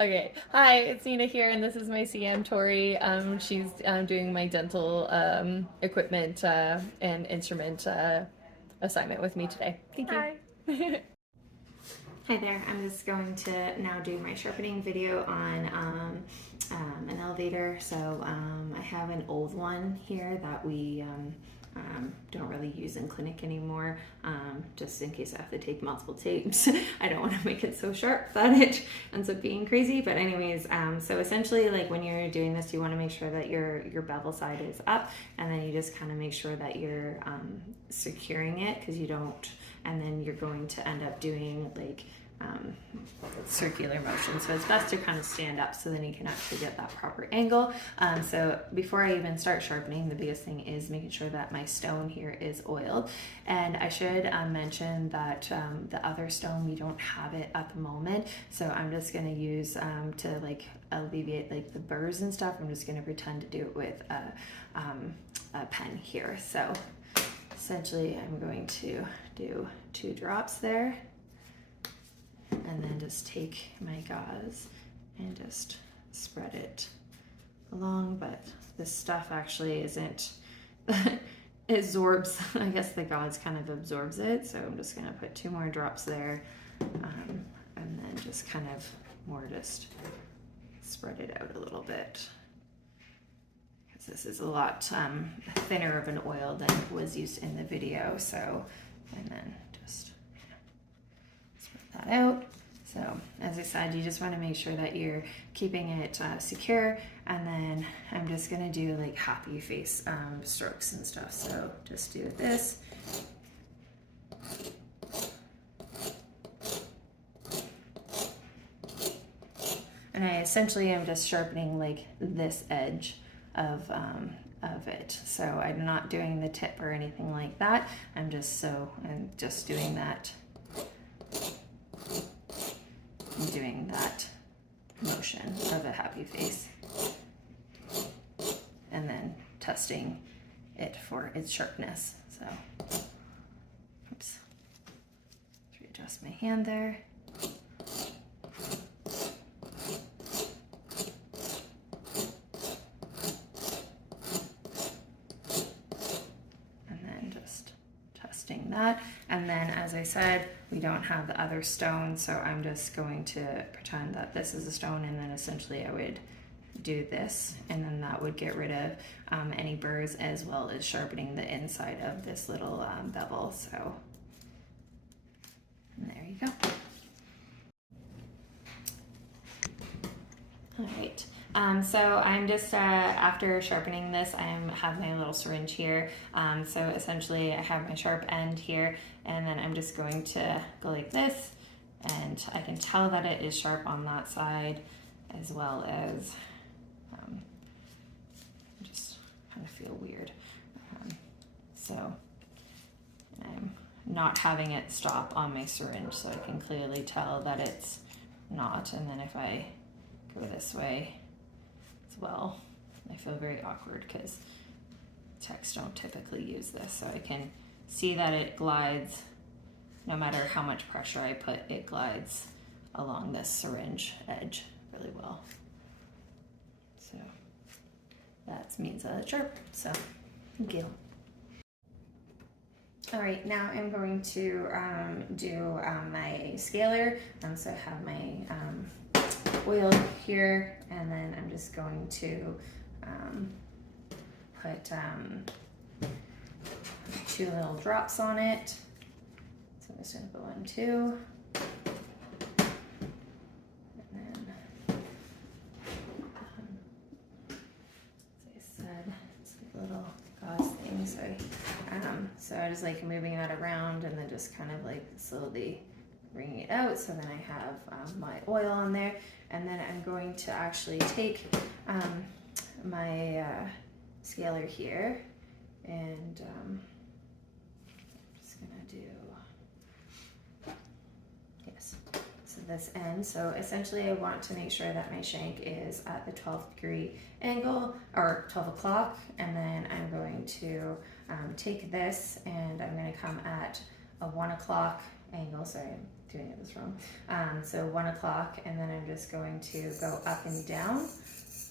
Okay, hi, it's Nina here, and this is my CM Tori. She's doing my dental equipment and instrument assignment with me today. Thank you. Hi. Hi there, I'm just going to now do my sharpening video on an elevator. I have an old one here that we don't really use in clinic anymore, just in case I have to take multiple tapes. I don't want to make it so sharp that it ends up being crazy. But anyways, so essentially like when you're doing this, you want to make sure that your bevel side is up, and then you just kind of make sure that you're securing it, because you don't, and then you're going to end up doing like circular motion. So it's best to kind of stand up so then you can actually get that proper angle. So before I even start sharpening, the biggest thing is making sure that my stone here is oiled. And I should mention that the other stone, we don't have it at the moment. So I'm just going to use to like alleviate like the burrs and stuff. I'm just going to pretend to do it with a pen here. So essentially I'm going to do 2 drops there, and then just take my gauze and just spread it along. But this stuff actually isn't, it absorbs, I guess the gauze kind of absorbs it. So I'm just gonna put 2 more drops there, and then just kind of more just spread it out a little bit, because this is a lot thinner of an oil than was used in the video. So, and then just that out. So as I said, you just want to make sure that you're keeping it secure, and then I'm just going to do like happy face strokes and stuff. So just do this. And I essentially am just sharpening like this edge of it. So I'm not doing the tip or anything like that. I'm just doing that. Doing that motion of a happy face, and then testing it for its sharpness. So, oops, readjust my hand there. And then just testing that. And then, as I said, we don't have the other stone, so I'm just going to pretend that this is a stone, and then essentially I would do this, and then that would get rid of any burrs, as well as sharpening the inside of this little bevel. So, and there you go. All right. So I'm just, after sharpening this, I have my little syringe here. So essentially I have my sharp end here, and then I'm just going to go like this, and I can tell that it is sharp on that side, as well as, just kind of feel weird. So I'm not having it stop on my syringe, so I can clearly tell that it's not. And then if I go this way as well, I feel very awkward because techs don't typically use this, so I can see that it glides. No matter how much pressure I put, it glides along this syringe edge really well. So that means that it's sharp. So thank you. All right, now I'm going to do my scaler. So I have my oil here, and then I'm just going to put 2 little drops on it. So I'm just going to go 1, 2, and then as I said, it's a little gauze thing. So I just like moving that around, and then just kind of like slowly bringing it out. So then I have my oil on there, and then I'm going to actually take my scaler here, and I'm just gonna do, yes, so this end. So essentially I want to make sure that my shank is at the 12-degree angle, or 12 o'clock, and then I'm going to take this, and I'm going to come at a 1 o'clock angle. Sorry, I'm doing this wrong. So 1 o'clock, and then I'm just going to go up and down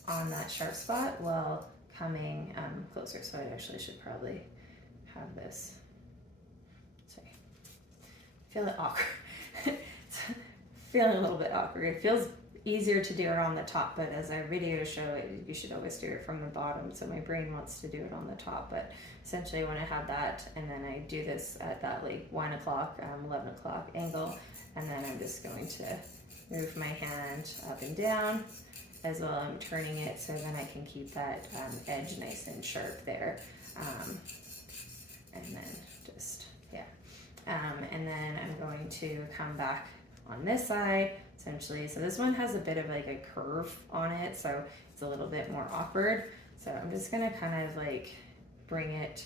on that sharp spot while coming closer. So I actually should probably have this. Sorry, I feel it awkward. Feeling a little bit awkward. It feels easier to do it on the top, but as our videos show it, you should always do it from the bottom. So my brain wants to do it on the top, but essentially when I have that, and then I do this at that like 1 o'clock, 11 o'clock angle, and then I'm just going to move my hand up and down as well. I'm turning it so then I can keep that edge nice and sharp there. And then just, yeah. And then I'm going to come back on this side, essentially. So this one has a bit of like a curve on it, so it's a little bit more awkward. So I'm just gonna kind of like bring it,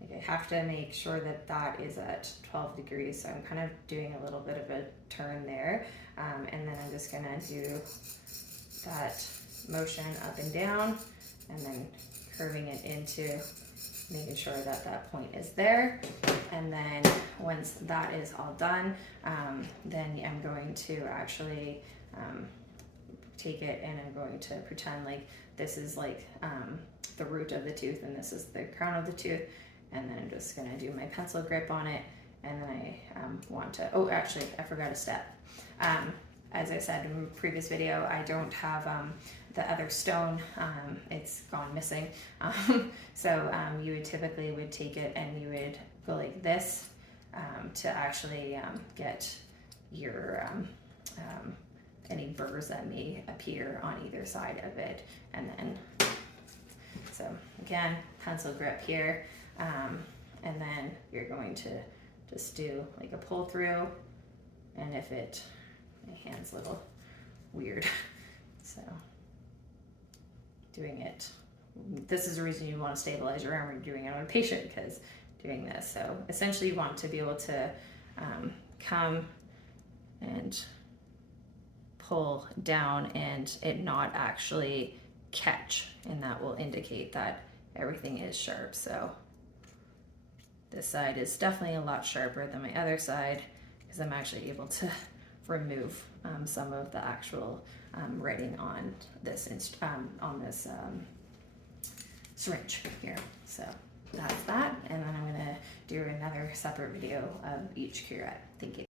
like I have to make sure that that is at 12 degrees. So I'm kind of doing a little bit of a turn there. And then I'm just gonna do that motion up and down and then curving it into making sure that that point is there. And then once that is all done, then I'm going to actually take it and I'm going to pretend like this is like the root of the tooth and this is the crown of the tooth. And then I'm just gonna do my pencil grip on it. And then I want to, oh, actually, I forgot a step. As I said in the previous video, I don't have the other stone, it's gone missing. So you would typically would take it and you would go like this to actually get your any burrs that may appear on either side of it. And then, so again, pencil grip here. And then you're going to just do like a pull through. And if it, my hand's a little weird, so doing it, this is the reason you want to stabilize your arm when you're doing it on a patient, because doing this. So essentially you want to be able to come and pull down and it not actually catch, and that will indicate that everything is sharp. So this side is definitely a lot sharper than my other side because I'm actually able to remove some of the actual writing on this syringe here. So that's that, and then I'm gonna do another separate video of each curette. Thank you.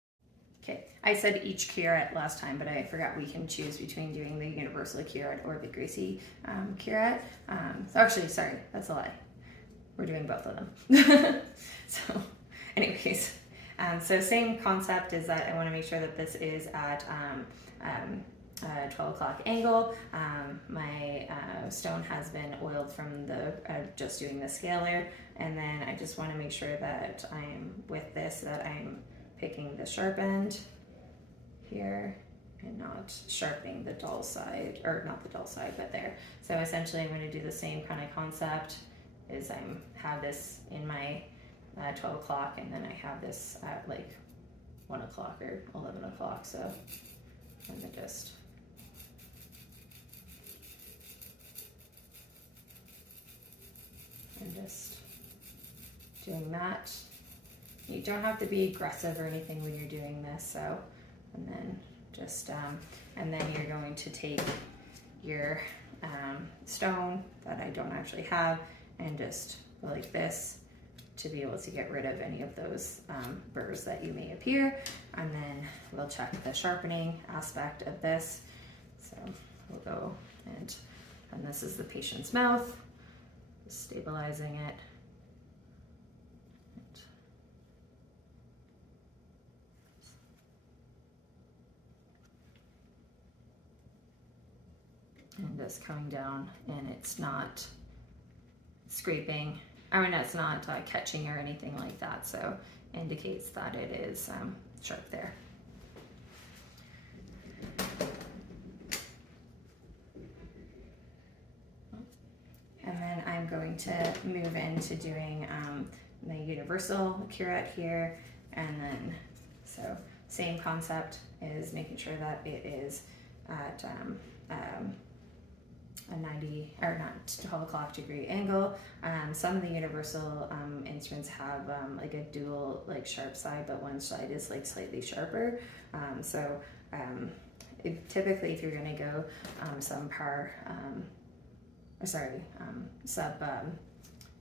Okay, I said each curette last time, but I forgot we can choose between doing the universal curette or the Gracie curette. So actually, sorry, that's a lie. We're doing both of them. So anyways, so same concept is that I want to make sure that this is at 12 o'clock angle. My stone has been oiled from the just doing the scaler, and then I just want to make sure that I'm with this, that I'm picking the sharp end here and not sharpening the dull side, or not the dull side, but there. So essentially I'm going to do the same kind of concept, is I have this in my 12 o'clock, and then I have this at like 1 o'clock or 11 o'clock. So I'm gonna just doing that. You don't have to be aggressive or anything when you're doing this. So, and then just and then you're going to take your stone that I don't actually have and just go like this to be able to get rid of any of those burrs that you may appear. And then we'll check the sharpening aspect of this. So we'll go and this is the patient's mouth, stabilizing it. And just coming down, and it's not scraping. I mean, it's not catching or anything like that, so indicates that it is sharp there. And then I'm going to move into doing the universal curette here, and then so same concept is making sure that it is at a 90 or not 12 o'clock degree angle. Some of the universal instruments have like a dual like sharp side, but one side is like slightly sharper. Typically if you're going to go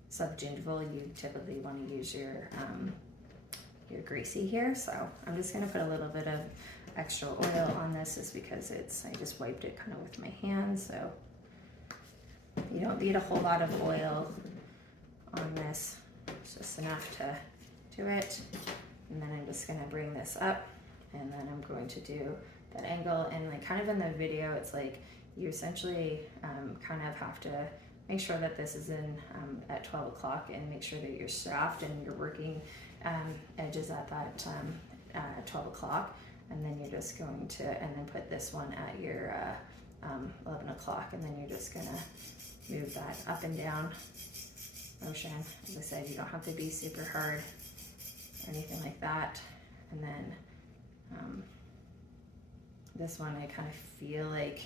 sub gingival, you typically want to use your greasy here. So I'm just going to put a little bit of extra oil on this, just because I just wiped it kind of with my hands. So you don't need a whole lot of oil on this. It's just enough to do it. And then I'm just going to bring this up, and then I'm going to do that angle. And like kind of in the video, it's like you essentially kind of have to make sure that this is in at 12 o'clock, and make sure that your shaft and your working edges at that 12 o'clock. And then you're just going to, and then put this one at your 11 o'clock, and then you're just gonna move that up and down motion. As I said, you don't have to be super hard or anything like that. And then this one, I kind of feel like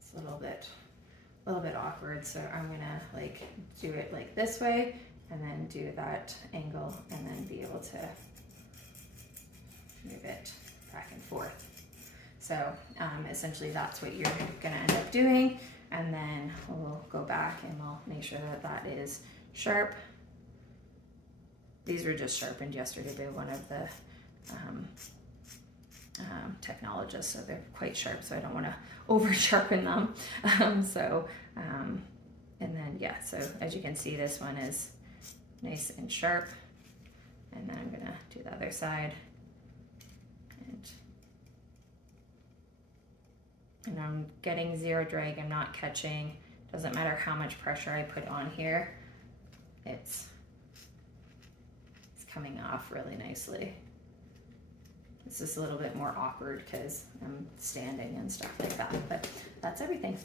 it's a little bit awkward, so I'm gonna like do it like this way, and then do that angle, and then be able to move it back and forth. So essentially that's what you're gonna end up doing, and then we'll go back and we'll make sure that that is sharp. These were just sharpened yesterday by one of the technologists, so they're quite sharp, so I don't want to over sharpen them. And then yeah, so as you can see, this one is nice and sharp, and then I'm gonna do the other side. And I'm getting zero drag, I'm not catching. Doesn't matter how much pressure I put on here, it's coming off really nicely. It's just a little bit more awkward because I'm standing and stuff like that, but that's everything.